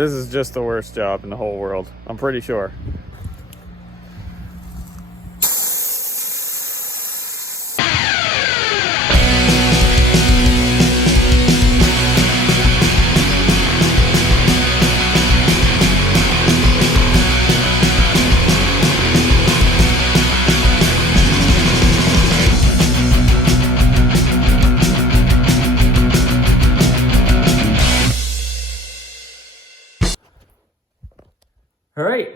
This is just the worst job in the whole world, I'm pretty sure. All right,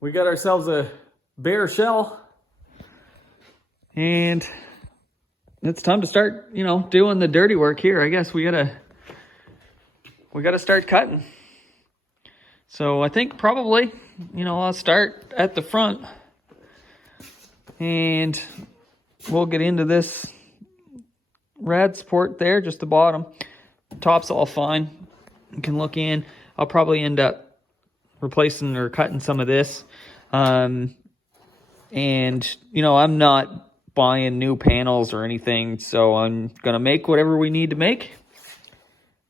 we got ourselves a bare shell, and it's time to start, doing the dirty work here. I guess we gotta start cutting. So I think probably, I'll start at the front, and we'll get into this rad support there, just the bottom. Top's all fine. You can look in. I'll probably end up replacing or cutting some of this. And, I'm not buying new panels or anything, so I'm going to make whatever we need to make.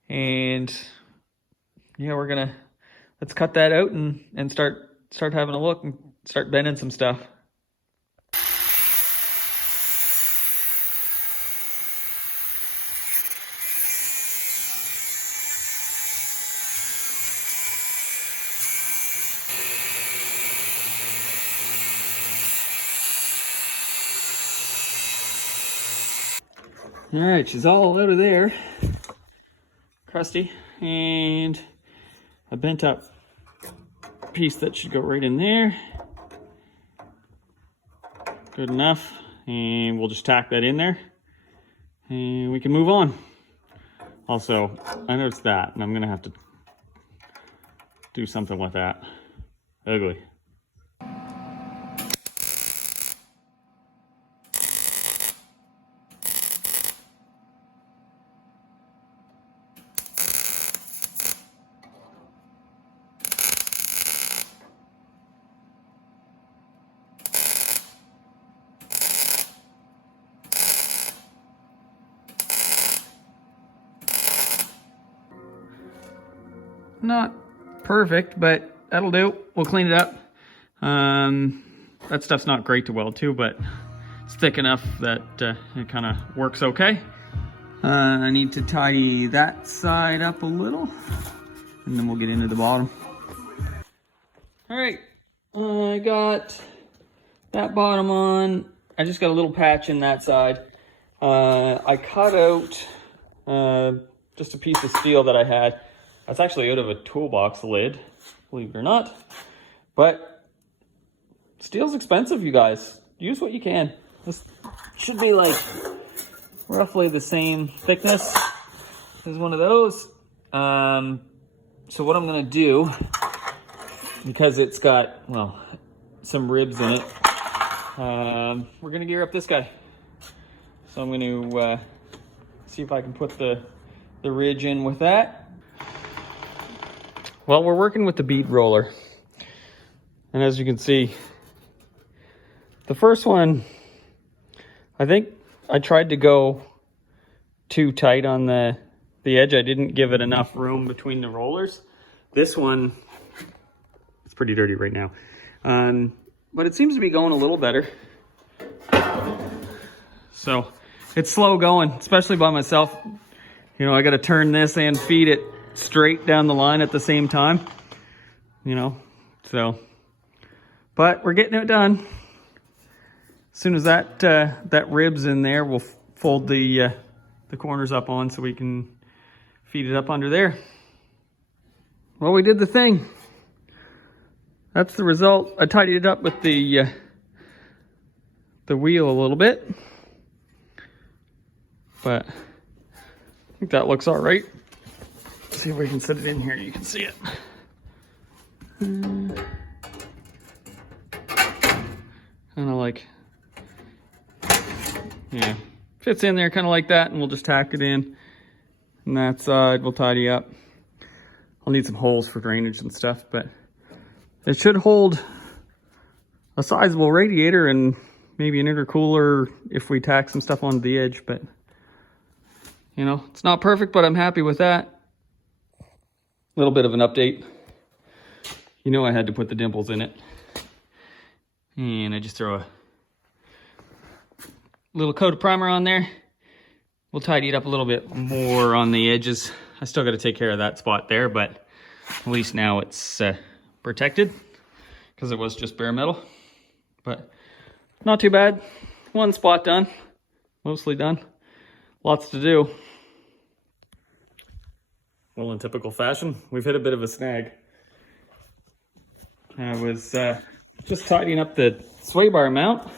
And, yeah, let's cut that out and start having a look and start bending some stuff. All right, she's all out of there, crusty, and a bent up piece that should go right in there. Good enough, and we'll just tack that in there, and we can move on. Also, I noticed that, and I'm gonna have to do something with that. Ugly. Not perfect, but that'll do. We'll clean it up. That stuff's not great to weld to, but it's thick enough that it kind of works okay. I need to tidy that side up a little, and then we'll get into the bottom. All right, I got that bottom on. I just got a little patch in that side. I cut out just a piece of steel that I had. That's actually out of a toolbox lid, believe it or not. But steel's expensive, you guys. Use what you can. This should be like roughly the same thickness as one of those. So what I'm gonna do, because it's got, well, some ribs in it, we're gonna gear up this guy. So I'm gonna see if I can put the ridge in with that. Well, we're working with the bead roller. And as you can see, the first one, I think I tried to go too tight on the edge. I didn't give it enough room between the rollers. This one, it's pretty dirty right now. But it seems to be going a little better. So it's slow going, especially by myself. I got to turn this and feed it straight down the line at the same time, so, but we're getting it done. As soon as that rib's in there, we'll fold the corners up on so we can feed it up under there. Well, we did the thing. That's the result. I tidied it up with the wheel a little bit, but I think that looks all right. See if we can set it in here. You can see it. Kind of like, yeah, fits in there kind of like that, and we'll just tack it in. And that side we'll tidy up. I'll need some holes for drainage and stuff, but it should hold a sizable radiator and maybe an intercooler if we tack some stuff onto the edge. But it's not perfect, but I'm happy with that. little bit of an update. You know I had to put the dimples in it. And I just throw a little coat of primer on there. We'll tidy it up a little bit more on the edges. I still got to take care of that spot there, but at least now it's protected because it was just bare metal. But not too bad. One spot done, mostly done. Lots to do. Well, in typical fashion, we've hit a bit of a snag. I was just tidying up the sway bar mount.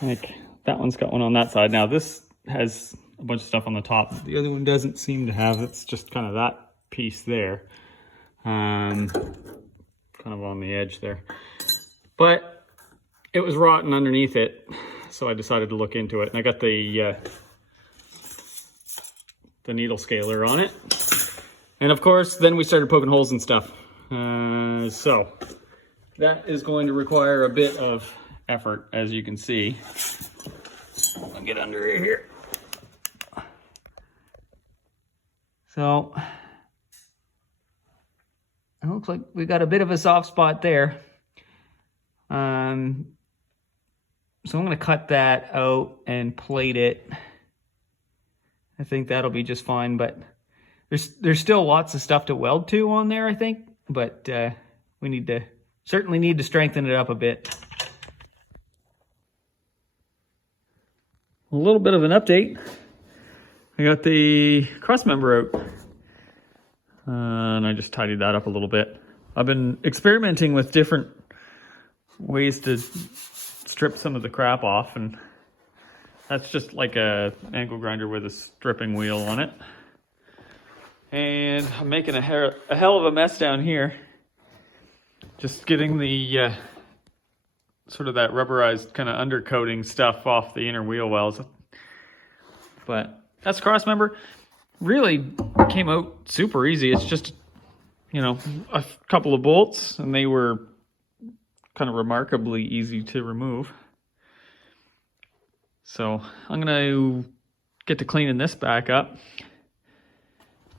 Like that one's got one on that side. Now this has a bunch of stuff on the top. The other one doesn't seem to have. It's just kind of that piece there. Kind of on the edge there. But it was rotten underneath it, so I decided to look into it. And I got the needle scaler on it. And of course, then we started poking holes and stuff. So that is going to require a bit of effort, as you can see. I'll get under here. So it looks like we got a bit of a soft spot there. So I'm going to cut that out and plate it. I think that'll be just fine, but there's still lots of stuff to weld to on there, I think. But we certainly need to strengthen it up a bit. A little bit of an update. I got the cross member out. And I just tidied that up a little bit. I've been experimenting with different ways to strip some of the crap off, and that's just like a angle grinder with a stripping wheel on it. And I'm making a hell of a mess down here. Just getting the sort of that rubberized kind of undercoating stuff off the inner wheel wells. But that's cross member. Really came out super easy. It's just, you know, a couple of bolts, and they were kind of remarkably easy to remove. So I'm gonna get to cleaning this back up.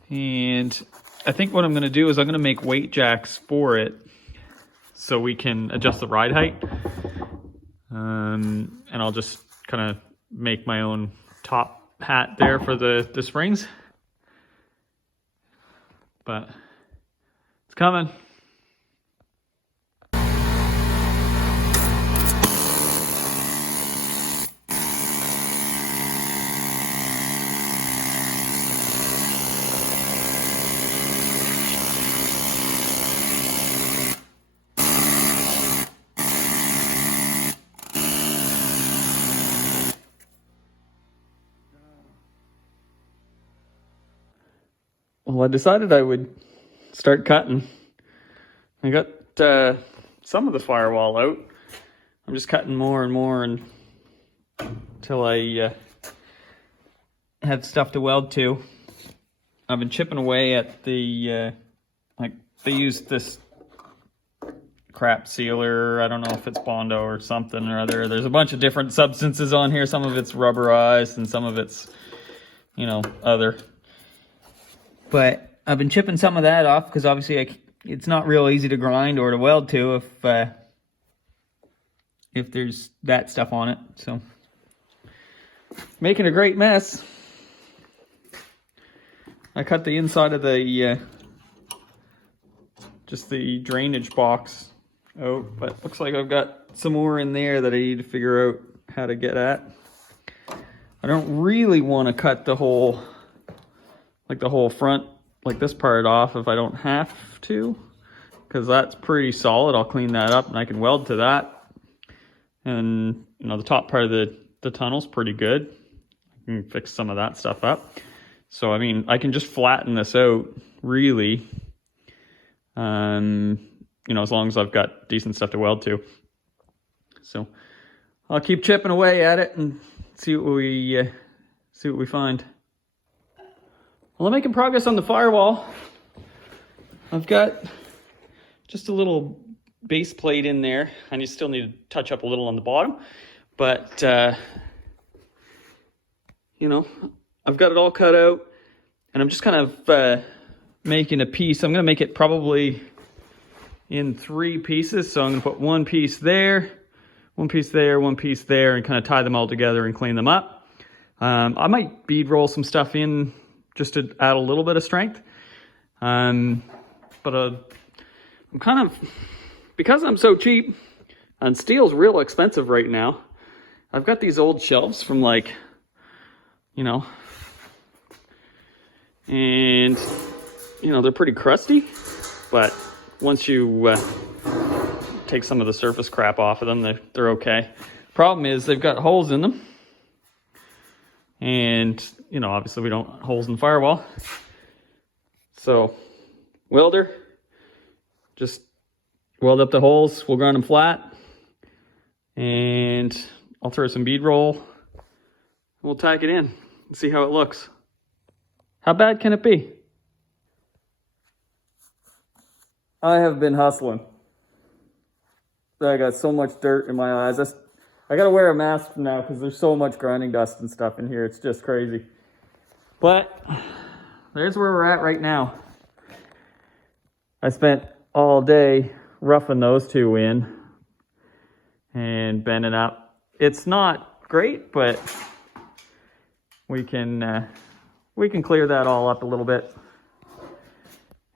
And I think what I'm gonna do is I'm gonna make weight jacks for it so we can adjust the ride height. And I'll just kind of make my own top hat there for the springs. But it's coming. Well, I decided I would start cutting. I got some of the firewall out. I'm just cutting more and more until I have stuff to weld to. I've been chipping away at the, like they use this crap sealer. I don't know if it's Bondo or something or other. There's a bunch of different substances on here. Some of it's rubberized and some of it's, you know, other. But I've been chipping some of that off because obviously it's not real easy to grind or to weld to if there's that stuff on it. So making a great mess. I cut the inside of the just the drainage box out, but looks like I've got some more in there that I need to figure out how to get at. I don't really want to cut the whole front, like this part off if I don't have to, because that's pretty solid. I'll clean that up and I can weld to that. And you know, the top part of the tunnel's pretty good. I can fix some of that stuff up. So I mean, I can just flatten this out really, you know, as long as I've got decent stuff to weld to. So I'll keep chipping away at it and see what we find. Well, I'm making progress on the firewall. I've got just a little base plate in there, and you still need to touch up a little on the bottom. But, you know, I've got it all cut out, and I'm just kind of making a piece. I'm going to make it probably in 3 pieces. So I'm going to put one piece there, one piece there, one piece there, and kind of tie them all together and clean them up. I might bead roll some stuff in just to add a little bit of strength. But I'm kind of, because I'm so cheap, and steel's real expensive right now, I've got these old shelves from like, you know, and, you know, they're pretty crusty, but once you take some of the surface crap off of them, they're okay. Problem is they've got holes in them, and, you know, obviously we don't want holes in the firewall. So, welder, just weld up the holes, we'll grind them flat, and I'll throw some bead roll, we'll tack it in and see how it looks. How bad can it be? I have been hustling. I got so much dirt in my eyes. I gotta wear a mask now because there's so much grinding dust and stuff in here. It's just crazy. But there's where we're at right now. I spent all day roughing those two in and bending up. It's not great, but we can clear that all up a little bit.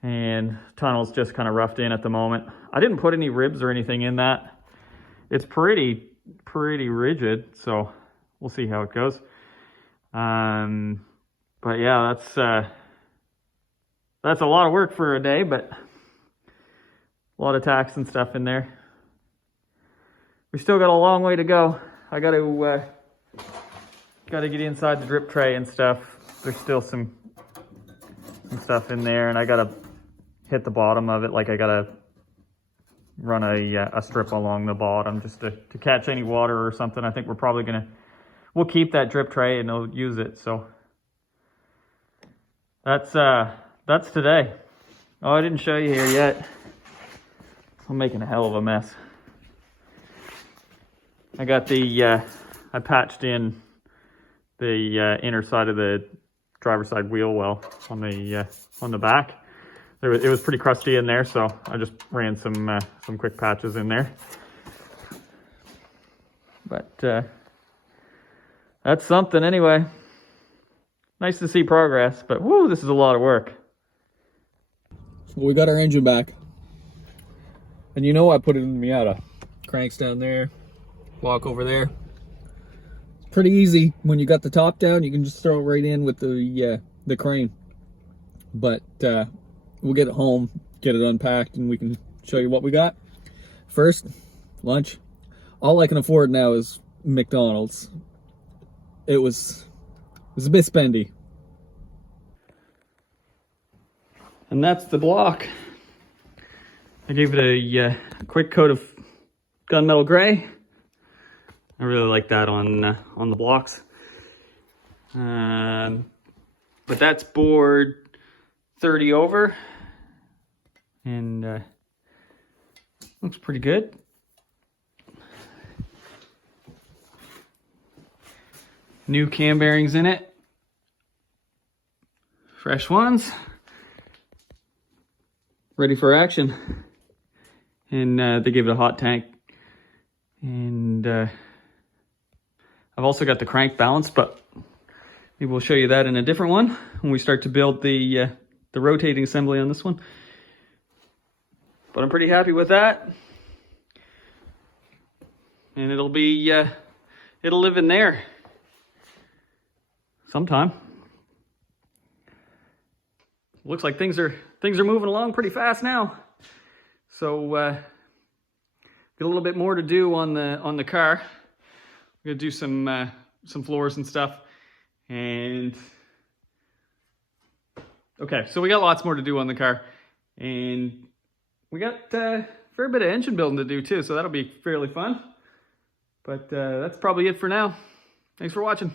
And tunnel's just kind of roughed in at the moment. I didn't put any ribs or anything in that. It's pretty rigid, so we'll see how it goes. But yeah, that's a lot of work for a day, but a lot of tacks and stuff in there. We still got a long way to go. I got to get inside the drip tray and stuff. There's still some stuff in there, and I gotta hit the bottom of it. Like I gotta run a strip along the bottom just to catch any water or something. I think we'll keep that drip tray and we'll use it. So that's today. Oh, I didn't show you here yet. I'm making a hell of a mess. I got I patched in the inner side of the driver's side wheel well on the back. It was pretty crusty in there, so I just ran some quick patches in there. But that's something anyway. Nice to see progress, but whoo, this is a lot of work. Well, we got our engine back. And you know I put it in the Miata. Cranks down there, block over there. It's pretty easy. When you got the top down, you can just throw it right in with the crane. But we'll get it home, get it unpacked, and we can show you what we got. First, lunch. All I can afford now is McDonald's. It was a bit spendy. And that's the block. I gave it a quick coat of gunmetal gray. I really like that on the blocks. But that's board 30 over, and looks pretty good. New cam bearings in it, fresh ones, ready for action. And they gave it a hot tank. And I've also got the crank balanced, but maybe we'll show you that in a different one when we start to build the rotating assembly on this one. But I'm pretty happy with that. And it'll live in there sometime. Looks like things are moving along pretty fast now. So got a little bit more to do on the car. We're gonna do some floors and stuff. And okay, so we got lots more to do on the car, and we got a fair bit of engine building to do too. So that'll be fairly fun. But that's probably it for now. Thanks for watching.